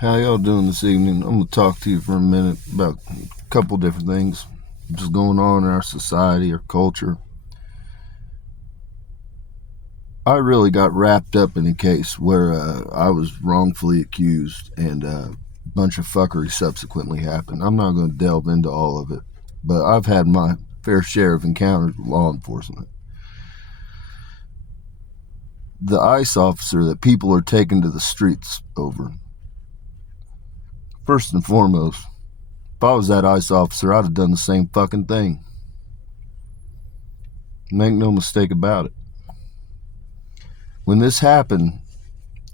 How y'all doing this evening? I'm going to talk to you for a minute about a couple different things just going on in our society or culture. I really got wrapped up in a case where I was wrongfully accused and a bunch of fuckery subsequently happened. I'm not going to delve into all of it, but I've had my fair share of encounters with law enforcement. The ICE officer that people are taking to the streets over. First and foremost, if I was that ICE officer, I'd have done the same fucking thing. Make no mistake about it. When this happened,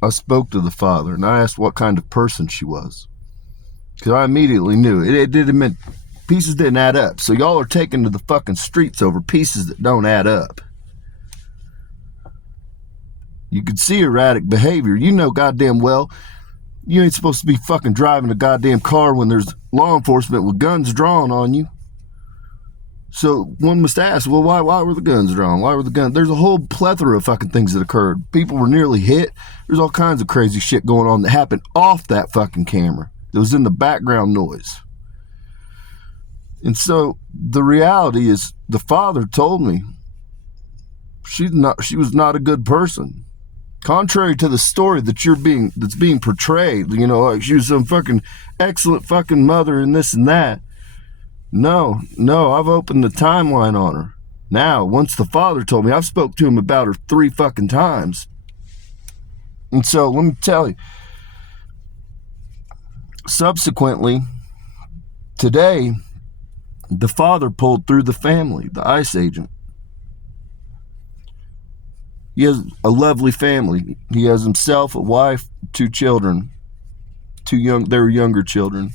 I spoke to the father and I asked what kind of person she was. Because I immediately knew it didn't mean pieces didn't add up. So y'all are taking to the fucking streets over pieces that don't add up. You could see erratic behavior. You know goddamn well you ain't supposed to be fucking driving a goddamn car when there's law enforcement with guns drawn on you. So one must ask, well, why were the guns drawn? Why were the guns? There's a whole plethora of fucking things that occurred. People were nearly hit. There's all kinds of crazy shit going on that happened off that fucking camera. That was in the background noise. And so the reality is the father told me she was not a good person. Contrary to the story that's being portrayed, you know, like she was some fucking excellent fucking mother and this and that. No, I've opened the timeline on her. Now, once the father told me, I've spoke to him about her 3 fucking times. And so, let me tell you, subsequently, today, the father pulled through the family, the ICE agent. He has a lovely family. He has himself, a wife, 2 children. They're younger children.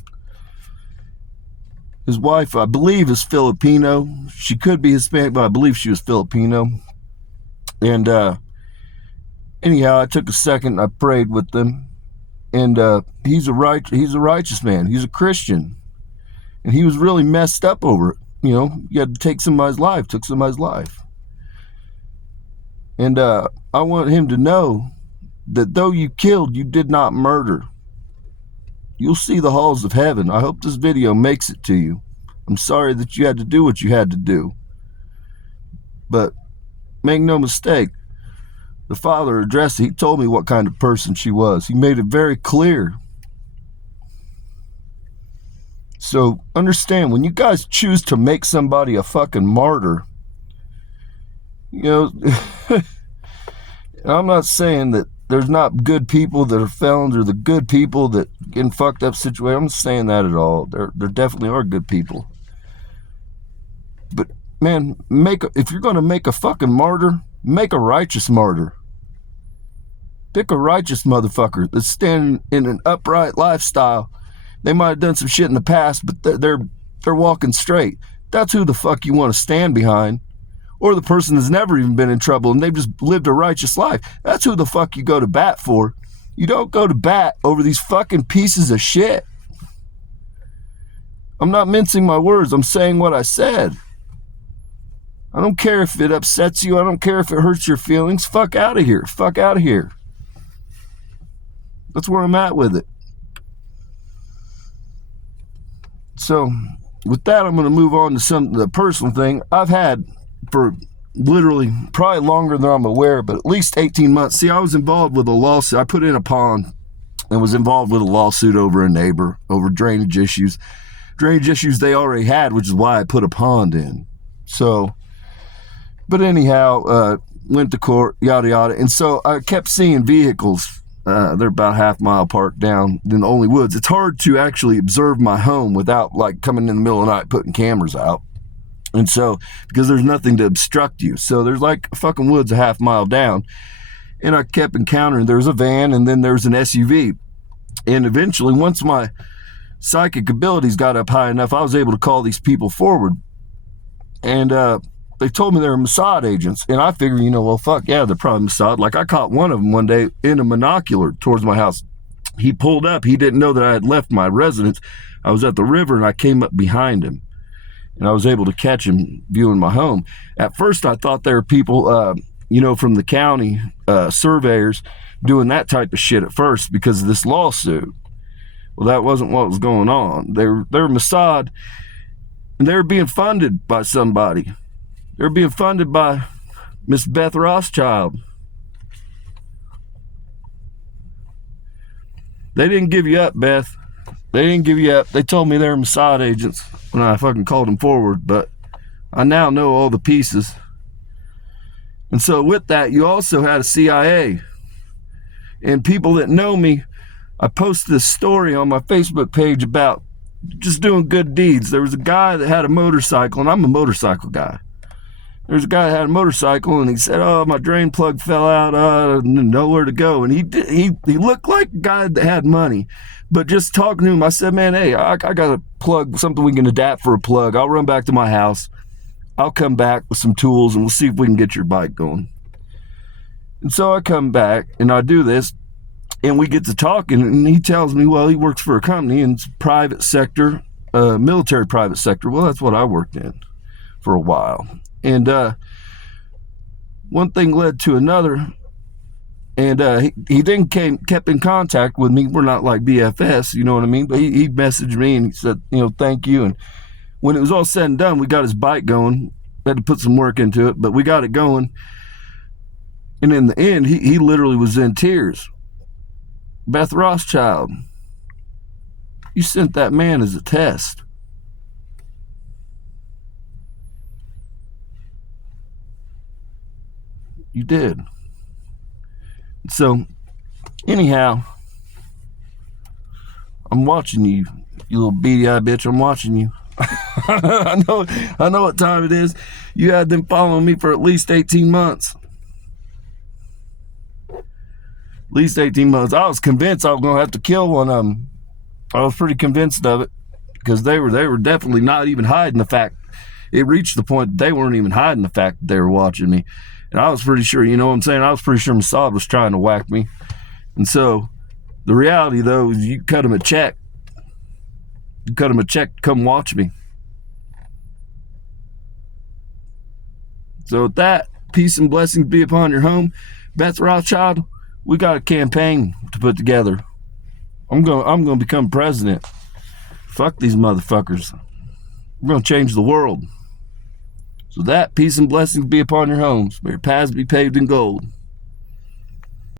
His wife, I believe, is Filipino. She could be Hispanic, but I believe she was Filipino. And anyhow, I took a second, I prayed with them. And he's a righteous man. He's a Christian. And he was really messed up over it. You know, you had to take somebody's life, took somebody's life. And I want him to know that though you killed, you did not murder. You'll see the halls of heaven. I hope this video makes it to you. I'm sorry that you had to do what you had to do. But make no mistake, the father addressed it. He told me what kind of person she was. He made it very clear. So understand, when you guys choose to make somebody a fucking martyr, you know, I'm not saying that there's not good people that are felons or the good people that get in fucked up situations. I'm not saying that at all. There definitely are good people. But man, if you're going to make a fucking martyr, make a righteous martyr. Pick a righteous motherfucker that's standing in an upright lifestyle. They might have done some shit in the past, but they're walking straight. That's who the fuck you want to stand behind. Or the person that's never even been in trouble and they've just lived a righteous life. That's who the fuck you go to bat for. You don't go to bat over these fucking pieces of shit. I'm not mincing my words. I'm saying what I said. I don't care if it upsets you. I don't care if it hurts your feelings. Fuck out of here. Fuck out of here. That's where I'm at with it. So, with that, I'm going to move on to the personal thing I've had for literally probably longer than I'm aware, but at least 18 months. See, I was involved with a lawsuit. I put in a pond and was involved with a lawsuit over a neighbor over drainage issues they already had, which is why I put a pond in. So, but anyhow, went to court, yada yada. And so I kept seeing vehicles. They're about half mile parked down in the only woods. It's hard to actually observe my home without like coming in the middle of the night putting cameras out. And so, because there's nothing to obstruct you. So there's like fucking woods a half mile down. And I kept encountering, there's a van and then there's an SUV. And eventually, once my psychic abilities got up high enough, I was able to call these people forward. And they told me they were Mossad agents. And I figured, you know, well, fuck yeah, they're probably Mossad. Like I caught one of them one day in a monocular towards my house. He pulled up. He didn't know that I had left my residence. I was at the river and I came up behind him. And I was able to catch him viewing my home. At first, I thought there were people, from the county surveyors doing that type of shit at first because of this lawsuit. Well, that wasn't what was going on. They were Mossad, and they were being funded by somebody. They were being funded by Miss Beth Rothschild. They didn't give you up, Beth. They didn't give you up. They told me they were Mossad agents when I fucking called them forward, but I now know all the pieces. And so with that, you also had a CIA. And people that know me, I posted this story on my Facebook page about just doing good deeds. There was a guy that had a motorcycle, and I'm a motorcycle guy. There's a guy that had a motorcycle, and he said, "Oh, my drain plug fell out, nowhere to go." And he looked like a guy that had money. But just talking to him, I said, "Man, hey, I got a plug, something we can adapt for a plug. I'll run back to my house. I'll come back with some tools, and we'll see if we can get your bike going." And so I come back, and I do this, and we get to talking, and he tells me, well, he works for a company, and it's private sector, military private sector. Well, that's what I worked in for a while. And one thing led to another, and he then kept in contact with me. We're not like BFS, you know what I mean? But he messaged me, and he said, thank you. And when it was all said and done, we got his bike going. Had to put some work into it, but we got it going. And in the end, he literally was in tears. Beth Rothschild, you sent that man as a test. You did. So, anyhow, I'm watching you, you little beady-eyed bitch. I'm watching you. I know what time it is. You had them following me for at least 18 months. At least 18 months. I was convinced I was going to have to kill one of them. I was pretty convinced of it, because they were definitely not even hiding the fact. It reached the point that they weren't even hiding the fact that they were watching me. And I was pretty sure, you know what I'm saying? I was pretty sure Mossad was trying to whack me. And so the reality, though, is you cut him a check. You cut him a check to come watch me. So with that, peace and blessings be upon your home. Beth Rothschild, we got a campaign to put together. I'm gonna become president. Fuck these motherfuckers. We're gonna change the world. So that, peace and blessings be upon your homes. May your paths be paved in gold.